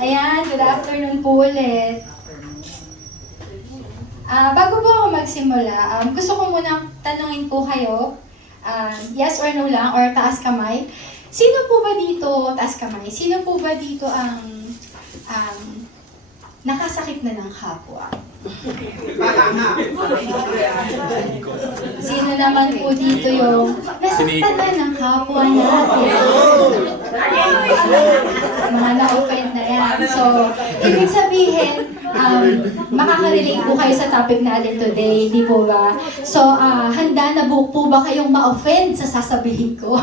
Ayan, good afternoon po ulit. Bago po ako magsimula, gusto ko munang tanungin po kayo, yes or no lang, or taas kamay. Sino po ba dito, taas kamay, sino po ba dito ang nakasakit na ng kapwa? Sino naman po dito yung nasaktan na ng kapwa natin? Mga na-offend na yan. So, ibig sabihin, makaka-relate po kayo sa topic natin today, di po ba? So, handa na po ba kayong ma-offend sa sasabihin ko?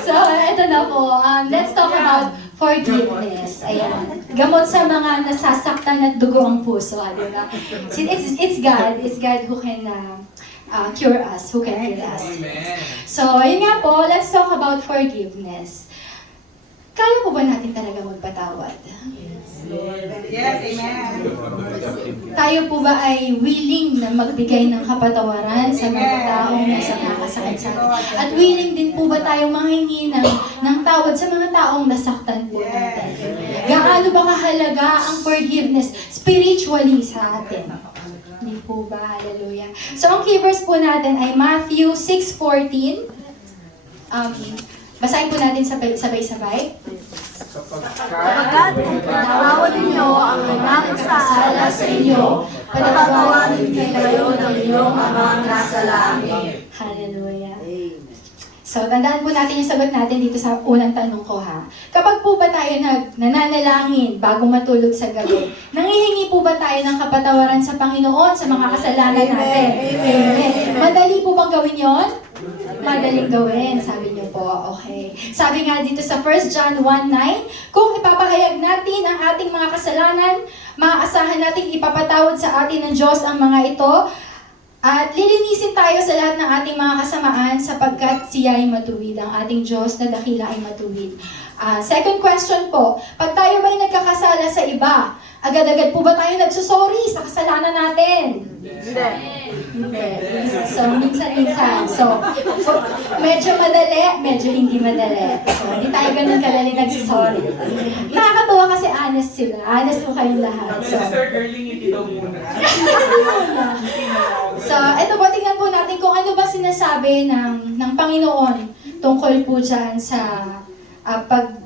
So, eto na po. Let's talk about forgiveness. Ayan. Gamot sa mga nasasaktan at dugo ang puso, di ba? It's God who can cure us, who can heal us. So, ayun nga po, let's talk about forgiveness. Kaya po ba natin talaga magpatawad? Yes, amen. Tayo po ba ay willing na magbigay ng kapatawaran sa mga taong nasa nakasakit sa atin? At willing din po ba tayo manghingi ng tawad sa mga taong nasaktan po natin? Gaano ba kahalaga ang forgiveness spiritually sa atin? Hindi po ba? Hallelujah. So, ang key verse po natin ay Matthew 6:14. Basahin po natin sabay-sabay. Sapagkat tawad ninyo ang nagkakasala sa inyo, patatawarin kayo ng inyong Amang nasa langit. Hallelujah. So, tandaan po natin yung sagot natin dito sa unang tanong ko, ha? Kapag po ba tayo nananalangin bago matulog sa gabi, nangihingi po ba tayo ng kapatawaran sa Panginoon sa mga kasalanan natin? Amen. Madali po bang gawin yon? Madaling gawin, sabi niyo po. Okay. Sabi nga dito sa 1 John 1:9, kung ipapahayag natin ang ating mga kasalanan, maaasahan nating ipapatawad sa atin ng Diyos ang mga ito, at lilinisin tayo sa lahat ng ating mga kasamaan sapagkat siya ay matuwid. Ang ating Diyos na dakila ay matuwid. Second question po, pag tayo ba'y nagkakasala sa iba, agad-agad po ba tayo nagsusorry sa kasalanan natin? Hindi. So, minsan-minsan. So, medyo madali, medyo hindi madali. So, hindi tayo ganun kadali nagsusorry. Nakakatuwa kasi honest sila. Honest po kayong lahat. So, Sister Erling, hindi daw muna. So, ito po, tingnan po natin kung ano ba sinasabi ng Panginoon tungkol po dyan sa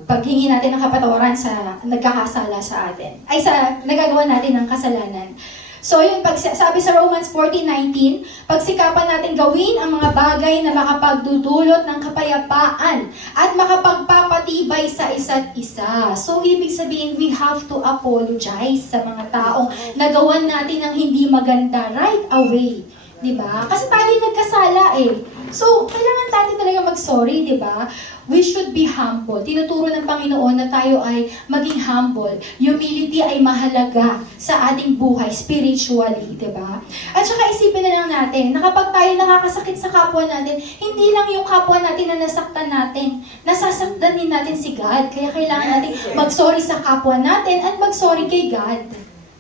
paghingi natin ng kapatawaran sa nagkakasala sa atin. Ay, sa nagagawa natin ng kasalanan. So, yun, sabi sa Romans 14:19, pagsikapan natin gawin ang mga bagay na makapagdudulot ng kapayapaan at makapagpapatibay sa isa't isa. So, ibig sabihin, we have to apologize sa mga taong nagawan natin ng hindi maganda right away. Diba? Kasi tayo nagkasala eh. So, kailangan natin talaga mag-sorry, diba? We should be humble. Tinuturo ng Panginoon na tayo ay maging humble. Humility ay mahalaga sa ating buhay spiritually, diba? At saka isipin na lang natin na kapag tayo nakakasakit sa kapwa natin, hindi lang yung kapwa natin na nasaktan natin. Nasasaktan din natin si God. Kaya kailangan natin mag-sorry sa kapwa natin at mag-sorry kay God.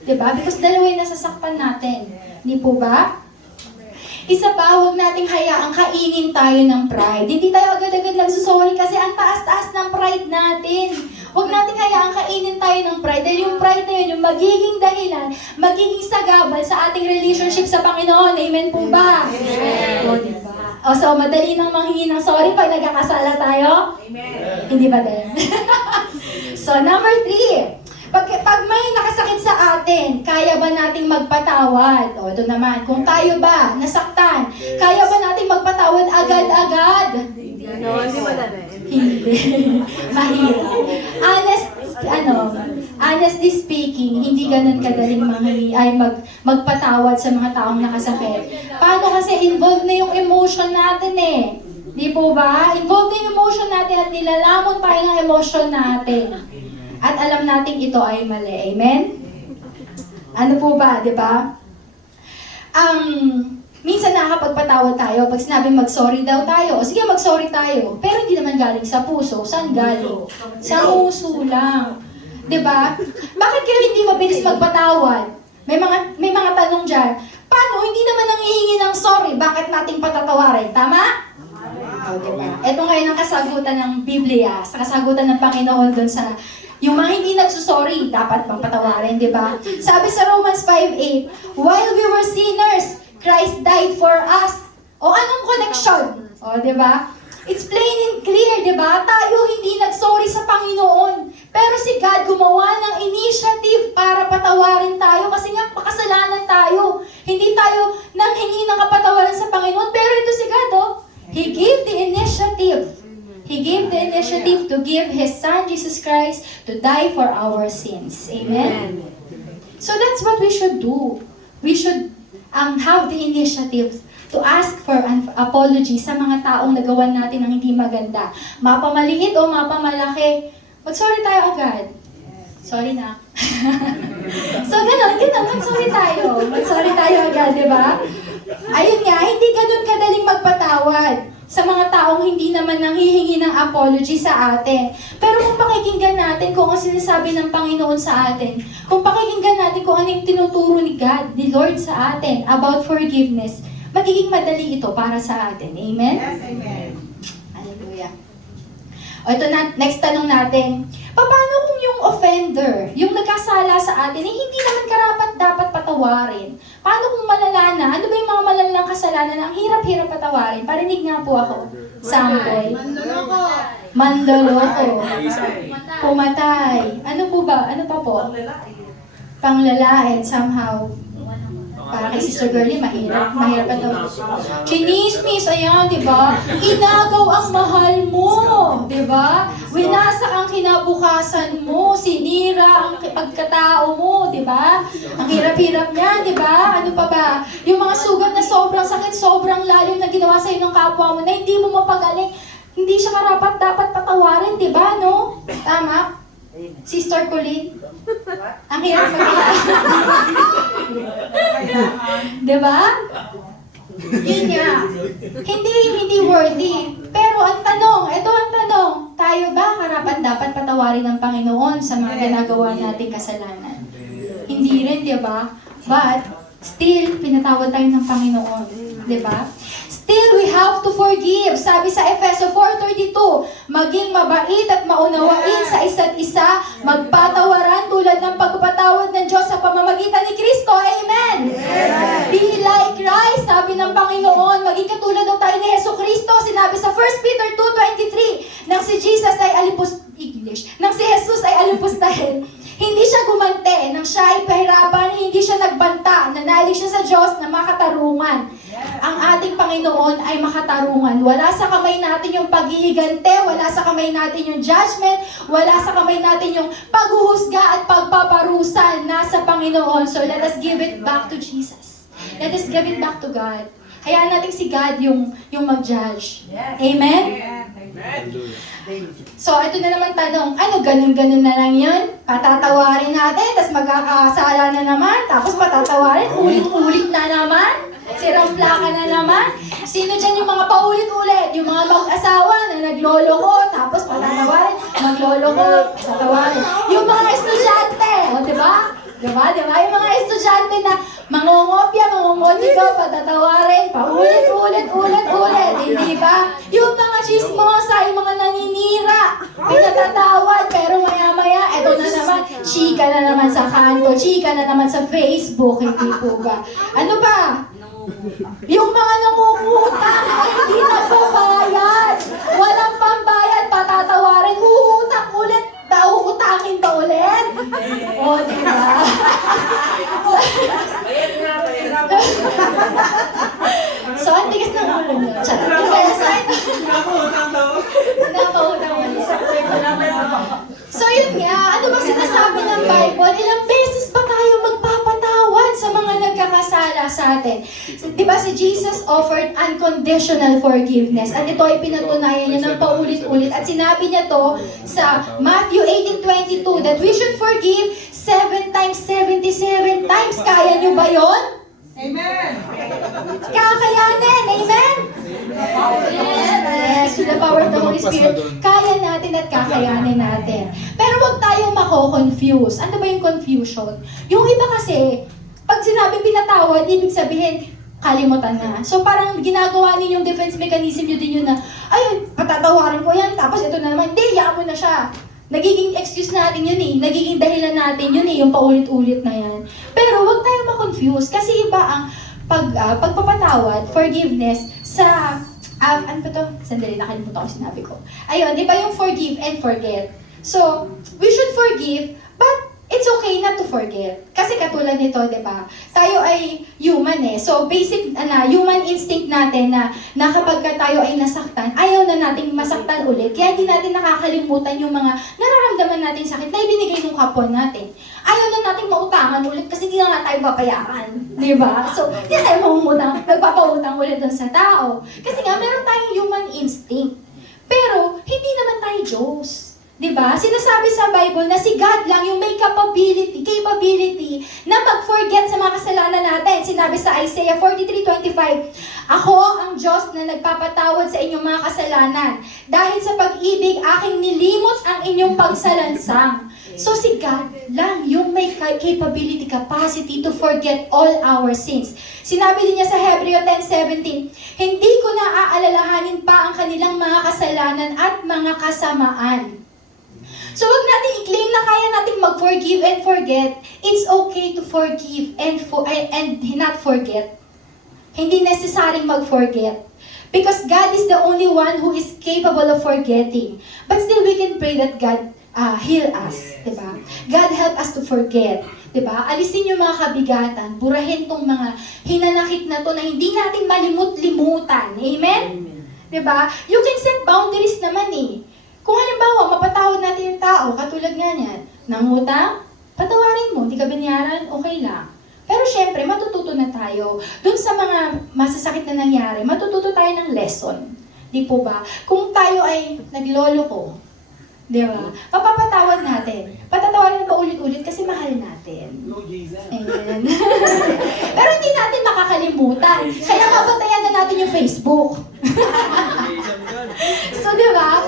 Diba? Because dalawa yung nasasaktan natin. Hindi po ba? Isa pa, huwag nating hayaang kainin tayo ng pride. Hindi tayo agad-agad nagsusorry kasi ang taas-taas ng pride natin. Huwag nating hayaang kainin tayo ng pride dahil yung pride na yun, yung magiging dahilan, magiging sagabal sa ating relationship sa Panginoon. Amen po ba? Amen. O, diba? O, so, madali nang manghingi ng sorry pag nagkakasala tayo? Amen. Hindi ba din? So, number 3. Pag may nakasakit sa atin, kaya ba nating magpatawad? O, ito naman, kung tayo ba nasaktan, kaya ba nating magpatawad agad-agad? Hindi madali. Hindi. Mahirap. Honestly speaking, hindi ganun kadaling magpatawad sa mga taong nakasakit. Paano kasi involved na yung emotion natin eh. Di po ba? Involved na yung emotion natin at nilalamon tayo ng emotion natin. At alam natin ito ay mali. Amen? Ano po ba, di ba? Minsan nakakapagpatawad tayo pag sinabing mag-sorry daw tayo. O sige, mag-sorry tayo. Pero hindi naman galing sa puso. Saan galing? Sa puso lang. Di ba? Bakit kayo hindi mabilis magpatawad? May mga tanong dyan. Paano? Hindi naman nangihingi ng sorry. Bakit nating patatawarin? Tama? O, diba? Ito ngayon ang kasagutan ng Biblia, sa kasagutan ng Panginoon doon sa Yung mga hindi nagsusorry, dapat bang patawarin, di ba? Sabi sa Romans 5:8, while we were sinners, Christ died for us. O anong connection? O, di ba? It's plain and clear, di ba? Tayo hindi nagsorry sa Panginoon. Pero si God gumawa ng initiative para patawarin tayo kasi nga makasalanan tayo. Hindi tayo nanghingi ng kapatawaran sa Panginoon. Pero ito si God, oh. He gave the initiative. He gave the initiative to give His Son, Jesus Christ, to die for our sins. Amen? So that's what we should do. We should have the initiative to ask for an apology sa mga taong nagawan natin ng hindi maganda. Mapamaliit o mapamalaki, mag-sorry tayo agad. Sorry na. So ganun, mag-sorry tayo. Mag-sorry tayo agad, di ba? Ayun nga, hindi ganun kadaling magpatawad sa mga taong hindi naman nanghihingi ng apology sa atin. Pero kung pakikinggan natin kung ang sinasabi ng Panginoon sa atin, kung pakikinggan natin kung ano yung tinuturo ni God, ni Lord sa atin about forgiveness, magiging madali ito para sa atin. Amen? Yes, amen. Hallelujah. O ito na, next tanong natin. Paano kung yung offender, yung nagkasala sa atin, hindi naman karapat dapat patawarin? Paano kung malala na? Ano ba yung mga malalang kasalanan na ang hirap-hirap patawarin? Parinig nga po ako. Sample. Mandoloko. Pumatay. Ano po ba? Ano pa po? Panglalait somehow. Para kay Sister Girlie, mahirap ito. Chinismis, ayan, di ba? Inagaw ang mahal mo, di ba? Winasak ang kinabukasan mo, sinira ang pagkatao mo, di ba? Ang hirap-hirap niya, di ba? Ano pa ba? Yung mga sugat na sobrang sakit, sobrang lalim na ginawa sa'yo ng kapwa mo na hindi mo mapagaling, hindi siya karapat dapat patawarin, di ba, no? Tama? Sister Colleen? Ang hirap diba? Yun nga. Hindi worthy. Pero ang tanong, tayo ba karapat dapat patawarin ng Panginoon sa mga ginagawa nating kasalanan? Hindi rin, diba? But, still, pinatawad tayo ng Panginoon. Diba? Still, we have to forgive. Sabi sa Efeso 4:32, maging mabait at maunawain sa isa't isa, magpatawaran tulad ng pagpapatawad ng Diyos sa pamamagitan ni Kristo. Amen! Yes. Be like Christ, sabi ng Panginoon. Maging katulad daw tayo ni Hesus Kristo. Sinabi sa 1 Peter 2:23, nang si Jesus ay nang si Jesus ay alipustahin, hindi siya gumante, nang siya ay pahirapan, hindi siya nagbanta, nanalig siya sa Diyos na makatarungan. Ang ating Panginoon ay makatarungan. Wala sa kamay natin yung pag-iigante, wala sa kamay natin yung judgment, wala sa kamay natin yung paghuhusga at pagpaparusa. Nasa Panginoon. So let us give it back to Jesus. Let us give it back to God. Hayaan natin si God yung mag-judge. Amen? So, ito na naman tanong, ganun-ganun na lang yun? Patatawarin natin, tapos magkakasala na naman, tapos patatawarin, ulit-ulit na naman? Sirang plaka na naman? Sino dyan yung mga paulit-ulit? Yung mga mag-asawa na nagloloko, tapos patatawarin, magloloko, patatawarin. Yung mga estudyante, o diba? Diba? Yung mga estudyante na mangongopya, mangongodigo, patatawarin, paulit-ulit, hindi ba? Yung mga chismosa, yung mga naninira, pinatatawad, pero maya-maya, eto na naman, chika na naman sa kanto, chika na naman sa Facebook, hindi po ba? Ano pa? Yung mga nangungutang ay hindi nagbabayad. Walang pambayad, patatawarin, uutang ulit, uutangin ba ulit? O, diba? So, ang tigas ng ulo niyo. Napautang ulit. So, yun nga. Ano ba sinasabi ng Bible? Ilang beses ba tayo magpapatawad sa mga nagkakasala sa atin? Diba si Jesus offered unconditional forgiveness. At ito ay pinatunayan niya ng paulit-ulit. At sinabi niya to sa Matthew 18:22 that we should forgive 7 times, 77 times. Kaya niyo ba yon? Amen. Kakayanin! Amen? Yes, with the power of the Holy Spirit. Kaya natin at kakayanin natin. Pero huwag tayong mako-confuse. Ano ba yung confusion? Yung iba kasi, pag sinabi pinatawad, ibig sabihin, kalimutan na. So parang ginagawa ninyong defense mechanism nyo din yun na, ayun, patatawarin ko yan, tapos ito na naman, hindi, yaman na siya. Nagiging excuse natin yun eh. Nagiging dahilan natin yun eh, yung paulit-ulit na yan. Pero huwag tayo ma-confuse kasi iba ang pagpapatawad, forgiveness sa ano ba to? Sandali, nakalimutan ko sinabi ko. Ayun, di ba yung forgive and forget? So, we should forgive, but it's okay not to forget. Kasi katulad nito, di ba? Tayo ay human eh. So, basic human instinct natin na kapag tayo ay nasaktan, ayaw na nating masaktan ulit. Kaya hindi natin nakakalimutan yung mga nararamdaman natin sakit na ibinigay ng kapwa natin. Ayaw na nating mautangan ulit kasi hindi na nga tayo papayaran. Di ba? So, hindi na tayo mamumutang, magpapautang ulit dun sa tao. Kasi nga, meron tayong human instinct. Pero, hindi naman tayo Diyos. Diba? Sinasabi sa Bible na si God lang yung may capability na mag-forget sa mga kasalanan natin. Sinabi sa Isaiah 43:25, "Ako ang Diyos na nagpapatawad sa inyong mga kasalanan. Dahil sa pag-ibig, aking nilimot ang inyong pagsalansang." So si God lang yung may capacity to forget all our sins. Sinabi din niya sa Hebreo 10:17, "Hindi ko na aalalahanin pa ang kanilang mga kasalanan at mga kasamaan." So wag natin i-claim na kaya nating mag-forgive and forget. It's okay to forgive and not forget. Hindi necessary mag-forget. Because God is the only one who is capable of forgetting. But still we can pray that God heal us, diba? God help us to forget, diba? Alisin yung mga kabigatan, burahin tong mga hinanakit na to na hindi natin malimut-limutan. Amen? Diba? You can set boundaries naman eh. Kung halimbawa, mapatawad natin yung tao, katulad nga niyan, nangutang, patawarin mo, di ka binyaran, okay lang. Pero syempre, matututo na tayo. Doon sa mga masasakit na nangyari, matututo tayo ng lesson. Di po ba? Kung tayo ay naglolo ko, di ba? Mapapatawad natin. Patatawarin na pa ulit-ulit kasi mahal natin. Amen. Pero hindi natin makakalimutan. Kaya mapatayan na natin yung Facebook. So, di ba?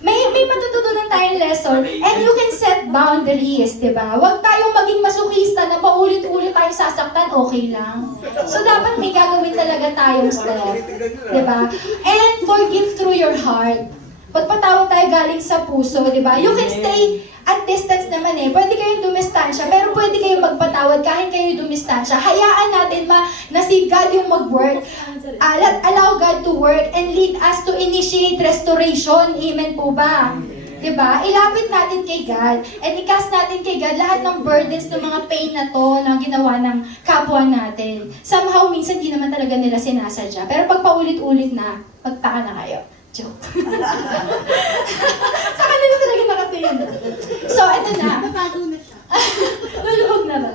May matututunan tayong lesson and you can set boundaries, di ba? Huwag tayong maging masukista na paulit-ulit tayo sasaktan, okay lang. So, dapat may gagawin talaga tayong step, di ba? And forgive through your heart. Pagpatawad tayo galing sa puso, di ba? You can stay at distance naman eh. Pwede kayong dumistansya, pero pwede kayong magpatawad kahit kayo dumistansya. Hayaan natin na si God yung mag-work. Allow God to work and lead us to initiate restoration. Amen po ba? Diba? Ilapit natin kay God and i-cast natin kay God lahat ng burdens ng mga pain na to na ginawa ng kapwa natin. Somehow, minsan di naman talaga nila sinasadya. Pero pag paulit-ulit na, magtaka na kayo. Joke. Sa kanila talaga nakatingin. So, ito na. Napatago na siya. Lulubog na ba?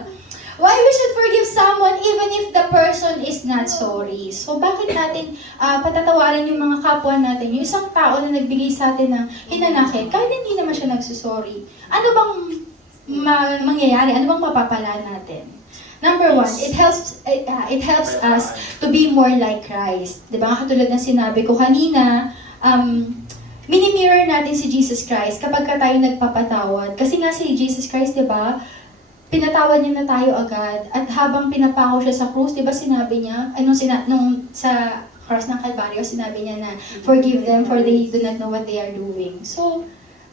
Why we should forgive someone even if the person is not sorry. So, bakit natin patatawarin yung mga kapwa natin? Yung isang tao na nagbigay sa atin ng hinanakit, kahit hindi naman siya nagsusorry. Ano bang mangyayari? Ano bang mapapala natin? Number one, it helps us to be more like Christ. Diba? Katulad ng sinabi ko kanina, mini-mirror natin si Jesus Christ kapag tayo nagpapatawad. Kasi nga si Jesus Christ, diba, pinatawad niya na tayo agad. At habang pinapako siya sa krus, diba sinabi niya, nung sa cross ng Calvario, sinabi niya na, "Forgive them for they do not know what they are doing." So,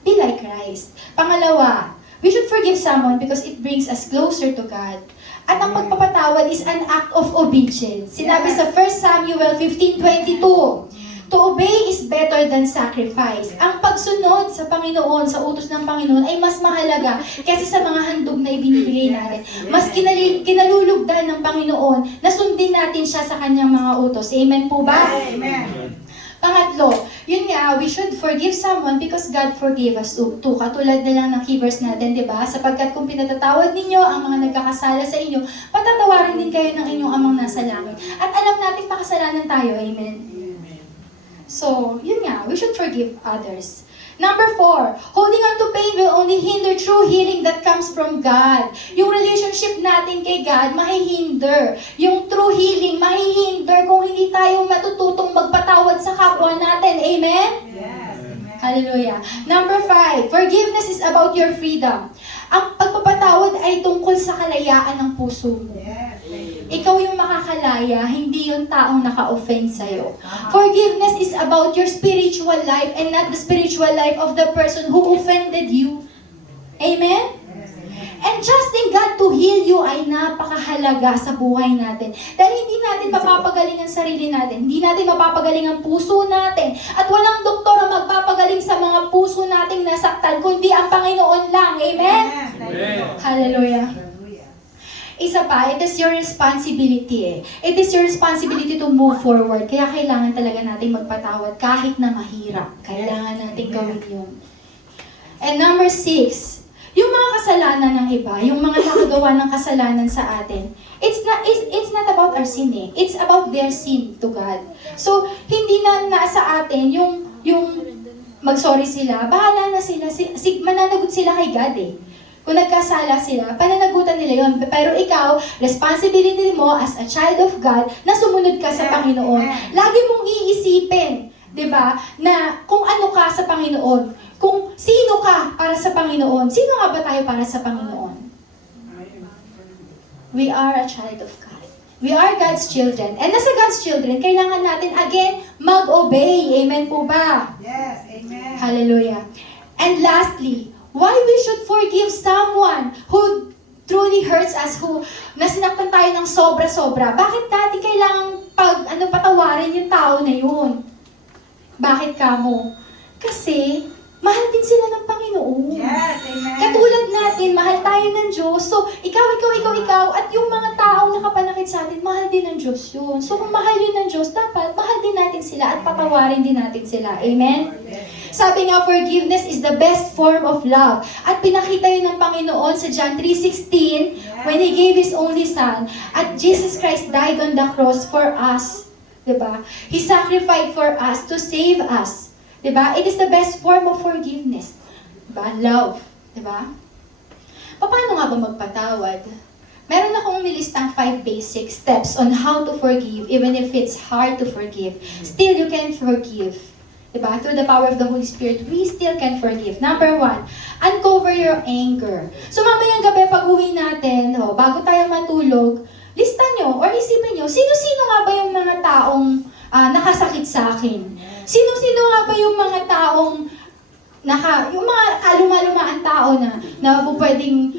be like Christ. Pangalawa, we should forgive someone because it brings us closer to God. At ang pagpapatawad is an act of obedience. Sinabi sa 1 Samuel 15:22, "To obey is better than sacrifice." Ang pagsunod sa Panginoon, sa utos ng Panginoon, ay mas mahalaga kaysa sa mga handog na ibinibigay natin. Mas kinalulugdan ng Panginoon na sundin natin siya sa kanyang mga utos. Amen po ba? Amen. Pangatlo, yun nga, we should forgive someone because God forgave us too. Katulad na lang ng key verse natin, di ba? Sapagkat kung pinatatawad ninyo ang mga nagkakasala sa inyo, patatawarin din kayo ng inyong amang nasa langit. At alam natin makasalanan tayo, amen? So, yun nga, we should forgive others. Number 4, holding on to pain will only hinder true healing that comes from God. Yung relationship natin kay God, mahihinder. Yung true healing, mahihinder kung hindi tayo matututong magpatawad sa kapwa natin. Amen? Yes. Amen. Hallelujah. Number 5, forgiveness is about your freedom. Ang pagpapatawad ay tungkol sa kalayaan ng puso mo. Yes. ikaw yung makakalaya, hindi yung taong naka-offend sa'yo. Forgiveness is about your spiritual life and not the spiritual life of the person who offended you. Amen? And trusting God to heal you ay napakahalaga sa buhay natin. Dahil hindi natin mapapagaling ang sarili natin. Hindi natin mapapagaling ang puso natin. At walang doktor ang magpapagaling sa mga puso nating nasaktan, kundi ang Panginoon lang. Amen? Hallelujah. Isa pa, it is your responsibility eh. It is your responsibility to move forward. Kaya kailangan talaga natin magpatawad kahit na mahirap. Kailangan natin gawin yun. And number 6, yung mga kasalanan ng iba, yung mga nakagawa ng kasalanan sa atin, it's not about our sin eh. It's about their sin to God. So, hindi na nasa atin yung mag-sorry sila, bahala na sila, mananagot sila kay God eh. Kung nagkasala sila, pananagutan nila yon. Pero ikaw, responsibility mo as a child of God na sumunod ka sa Panginoon. Lagi mong iisipin, 'di ba, na kung ano ka sa Panginoon. Kung sino ka para sa Panginoon. Sino nga ba tayo para sa Panginoon? We are a child of God. We are God's children. And nasa God's children, kailangan natin, again, mag-obey. Amen po ba? Yes, amen. Hallelujah. And lastly, why we should forgive someone who truly hurts us, who nasinaktan tayo ng sobra-sobra. Bakit natin kailangan patawarin yung tao na yun? Bakit kamo? Kasi, mahal din sila ng Panginoon. Yes, amen. Katulad natin, mahal tayo ng Diyos. So, ikaw, at yung mga taong nakapanakit sa atin, mahal din ng Diyos yun. So, kung mahal yun ng Diyos, dapat mahal din natin sila at patawarin din natin sila. Amen? Sabi nga, forgiveness is the best form of love. At pinakita yun ng Panginoon sa John 3:16, when He gave His only Son, at Jesus Christ died on the cross for us. Diba? He sacrificed for us to save us. Diba? It is the best form of forgiveness. Diba? Love. Diba? Paano nga ba magpatawad? Meron akong nilistang 5 basic steps on how to forgive, even if it's hard to forgive. Still, you can forgive. Diba? Through the power of the Holy Spirit, we still can forgive. Number 1, uncover your anger. So mamayang gabi, pag uwi natin, bago tayo matulog, lista nyo or isipin nyo, sino-sino nga ba yung mga taong nakasakit sa akin? Sino-sino nga ba yung mga taong yung mga kaluma-lumaan tao na pwedeng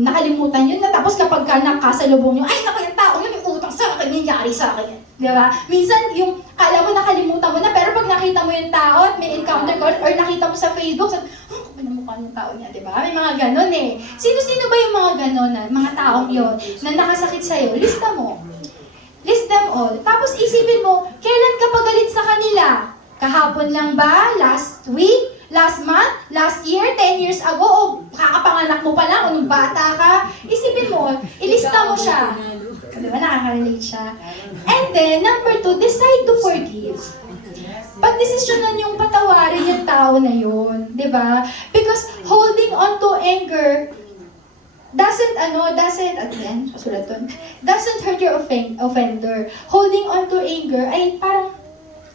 nakalimutan yun, na tapos kapag ka nakasalubong nyo, ay naku, yung tao yun, may utang sa akin, nangyari sa akin. Di ba? Minsan, yung kala mo nakalimutan mo na, pero pag nakita mo yung tao at may encounter call, or nakita mo sa Facebook, sabi, ano mukha yung tao niya, di ba? May mga ganon eh. Sino-sino ba yung mga ganon na, mga taong yon na nakasakit sa'yo? Lista mo. List them all. Tapos isipin mo, kailan ka pagalit sa kanila? Kahapon lang ba? Last week? Last month? Last year? 10 years ago? O kakapanganak mo pa lang? O nung bata ka? Isipin mo, ilista mo siya. Di ba? Nakaka-relate siya. And then, number 2, decide to forgive. Pag-desisyonan yung patawarin yung tao na yun. Di ba? Because holding on to anger doesn't hurt your offender. Holding on to anger ay parang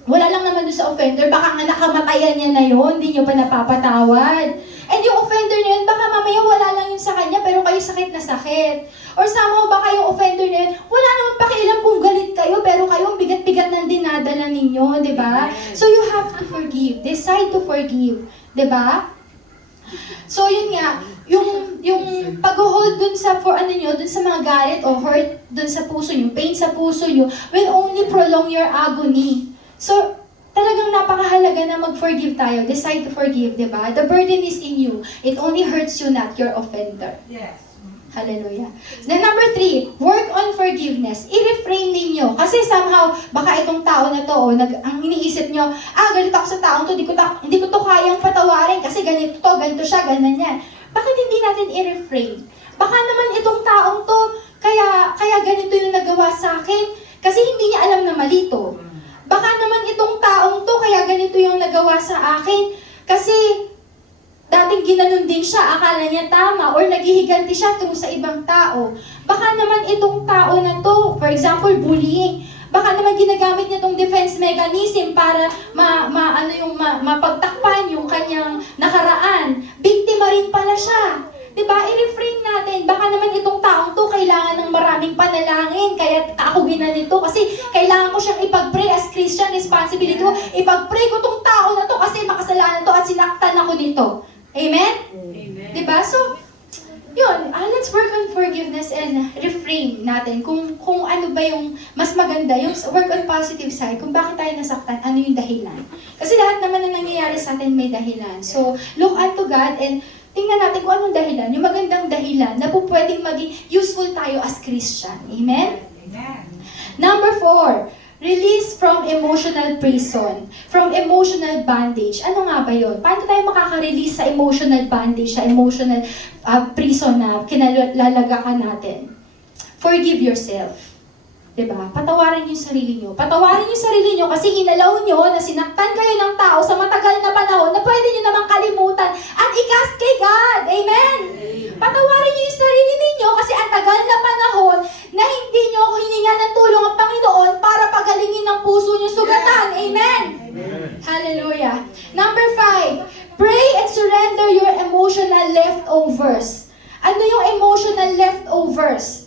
wala lang naman doon sa offender, baka nga nakamatayan niya na yun, hindi niyo pa napapatawad. And yung offender na yun, baka mamaya wala lang yun sa kanya, pero kayo sakit na sakit. Or somehow, baka yung offender na yun, wala naman pakialam kung galit kayo, pero kayo ang bigat-bigat ng dinadala ninyo, di ba? So you have to forgive. Decide to forgive. Di ba? So yun nga, yung pag-hold dun sa dun sa mga galit o hurt dun sa puso nyo, pain sa puso nyo, will only prolong your agony. So, talagang napakahalaga na mag-forgive tayo. Decide to forgive, di ba? The burden is in you. It only hurts you, not your offender. Yes. Hallelujah. Then number 3, work on forgiveness. I-reframe ninyo. Kasi somehow, baka itong tao na to, ang iniisip nyo, galit ako sa taong to, hindi ko to kayang patawarin kasi ganito siya, ganyan yan. Bakit hindi natin i-reframe? Baka naman itong taong to, kaya ganito yung nagawa sa akin, kasi hindi niya alam na mali to. Baka naman itong taong to, kaya ganito yung nagawa sa akin, kasi dating ginanon din siya, akala niya tama, or naghihiganti siya tungkol sa ibang tao. Baka naman itong tao na to, for example, bullying, baka naman ginagamit niya itong defense mechanism para mapagtakpan yung kanyang nakaraan. Biktima rin pala siya. Diba? I-reframe natin. Baka naman itong taong to kailangan ng maraming panalangin, kaya ako ginanito, kasi kailangan ko siyang ipag-pray as Christian responsibility ko. Ipag-pray ko tong tao na to kasi makasalanan to at sinaktan ako nito. Amen? Amen. Diba? So, yun, let's work on forgiveness and reframe natin kung ano ba yung mas maganda, yung work on positive side, kung bakit tayo nasaktan, ano yung dahilan. Kasi lahat naman na nangyayari sa atin may dahilan. So, look unto God and tingnan natin kung anong dahilan, yung magandang dahilan na po pwedeng maging useful tayo as Christian. Amen? Amen. Number 4, release from emotional prison, from emotional bondage. Ano nga ba yun? Paano tayo makaka-release sa emotional bondage, sa emotional prison na kinalalagakan natin? Forgive yourself. Diba? Patawarin yung sarili nyo. Patawarin yung sarili nyo kasi inalaw nyo na sinaktan kayo ng tao sa matagal na panahon na pwede nyo namang kalimutan at i-cast kay God. Amen? Patawarin nyo yung sarili ninyo kasi ang tagal na panahon na hindi nyo hininga ng tulong ang Panginoon para pagalingin ang puso nyo sugatan. Amen? Hallelujah. Number 5, pray and surrender your emotional leftovers. Ano yung emotional leftovers?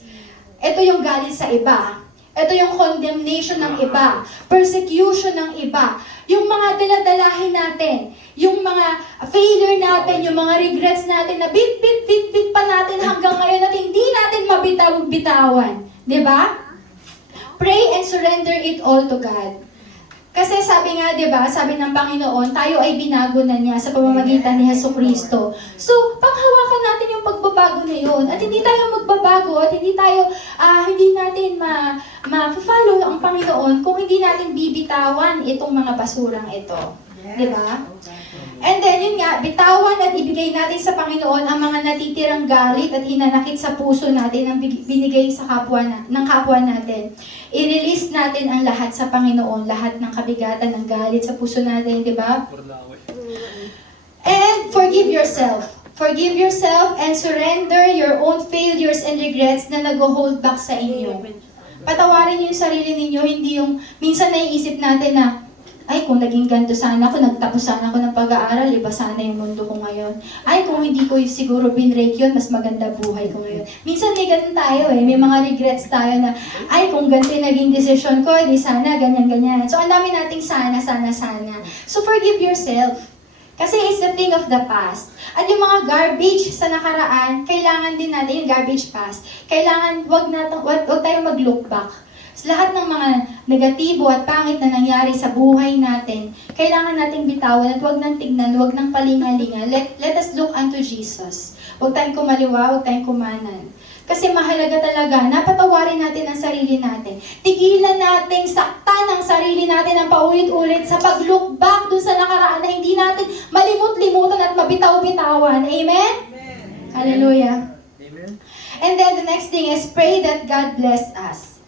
Ito yung galit sa iba. Ito yung condemnation ng iba, persecution ng iba, yung mga daladalahin natin, yung mga failure natin, yung mga regrets natin na bit pa natin hanggang ngayon at hindi natin mabitaw-bitawan. Diba? Pray and surrender it all to God. Kasi sabi nga, di ba, sabi ng Panginoon, tayo ay binago na niya sa pamamagitan ni Jesucristo. So, panghawakan natin yung pagbabago na yun. At hindi tayo magbabago at hindi natin ma-follow ang Panginoon kung hindi natin bibitawan itong mga basurang ito. Di ba? And then, yun nga, bitawan at ibigay natin sa Panginoon ang mga natitirang galit at hinanakit sa puso natin ang binigay sa ng kapwa natin. I-release natin ang lahat sa Panginoon, lahat ng kabigatan ng galit sa puso natin, di ba? And forgive yourself. Forgive yourself and surrender your own failures and regrets na nag-hold back sa inyo. Patawarin niyo yung sarili ninyo, hindi yung minsan naiisip natin na ay, kung naging ganito sana ako, nagtapos sana ako ng pag-aaral, iba sana yung mundo ko ngayon. Ay, kung hindi ko siguro binrake yun, mas maganda buhay ko ngayon. Minsan may ganun tayo may mga regrets tayo na, ay, kung ganito yung naging decision ko, di sana, ganyan. So, ang dami nating sana. So, forgive yourself. Kasi it's the thing of the past. At yung mga garbage sa nakaraan, kailangan din natin yung garbage past. Kailangan, wag tayong mag-look back. Lahat ng mga negatibo at pangit na nangyari sa buhay natin, kailangan nating bitawan at huwag nang tignan, huwag nang palingalinga. Let us look unto Jesus. Huwag tayong kumaliwa, huwag tayong kumanan. Kasi mahalaga talaga na patawarin natin ang sarili natin. Tigilan nating saktan ang sarili natin ng paulit-ulit sa pag-look back dun sa nakaraan na hindi natin malimut-limutan at mabitaw-bitawan. Amen? Amen. Hallelujah. Amen. And then the next thing is pray that God bless us.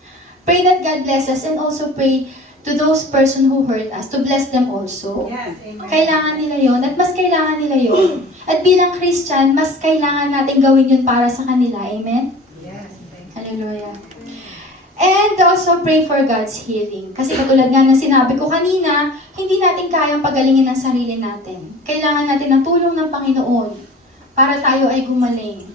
Pray that God bless us and also pray to those person who hurt us, to bless them also. Yes, amen. Kailangan nila yon at mas kailangan nila yon. At bilang Christian, mas kailangan natin gawin yun para sa kanila. Amen? Yes, amen. Hallelujah. And also pray for God's healing. Kasi katulad nga ng sinabi ko kanina, hindi natin kayang pagalingin ang sarili natin. Kailangan natin ng tulong ng Panginoon para tayo ay gumaling.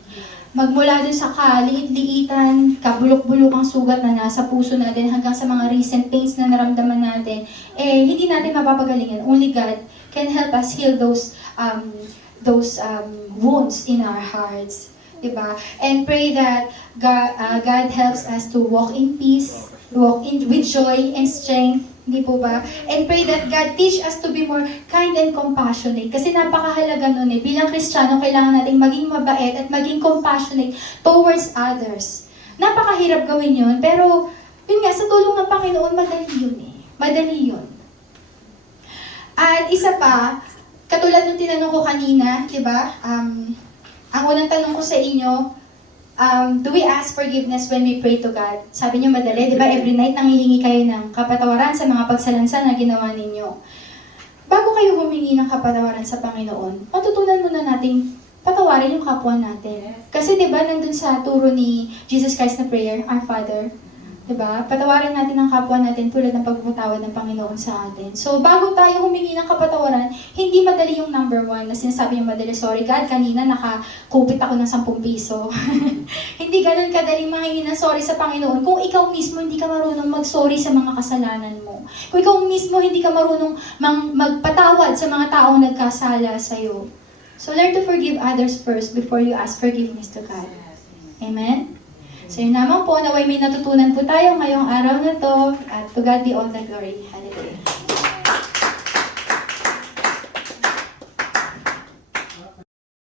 Magmula dun sa kaliit-liitan, kabulok-bulokang sugat na nasa puso natin hanggang sa mga recent pains na naramdaman natin, hindi natin mapapagalingan. Only God can help us heal those wounds in our hearts. Diba? And pray that God helps us to walk in peace, with joy and strength. Hindi po ba? And pray that God teach us to be more kind and compassionate. Kasi napakahalaga nun Bilang Kristiyano, kailangan nating maging mabait at maging compassionate towards others. Napakahirap gawin yun, pero yun nga, sa tulong ng Panginoon, madali yun Madali yun. At isa pa, katulad ng tinanong ko kanina, di ba? Ang unang tanong ko sa inyo, do we ask forgiveness when we pray to God? Sabi niyo madali, di ba? Every night nangihingi kayo ng kapatawaran sa mga pagsalansan na ginawa ninyo. Bago kayo humingi ng kapatawaran sa Panginoon, matutunan muna nating patawarin yung kapwa natin. Kasi di ba, nandun sa turo ni Jesus Christ na prayer, Our Father, Diba? Patawarin natin ang kapwa natin tulad ng pagpatawad ng Panginoon sa atin. So, bago tayo humingi ng kapatawaran, hindi madali yung number 1 na sinasabi yung madali, sorry God, kanina nakakupit ako ng 10 piso. Hindi ganun kadali mahingi ng sorry sa Panginoon kung ikaw mismo hindi ka marunong mag-sorry sa mga kasalanan mo. Kung ikaw mismo hindi ka marunong magpatawad sa mga taong nagkasala sa'yo. So, learn to forgive others first before you ask forgiveness to God. Amen? So yun naman po, naway may natutunan po tayo ngayong araw na to, at to God be all the glory. Hallelujah.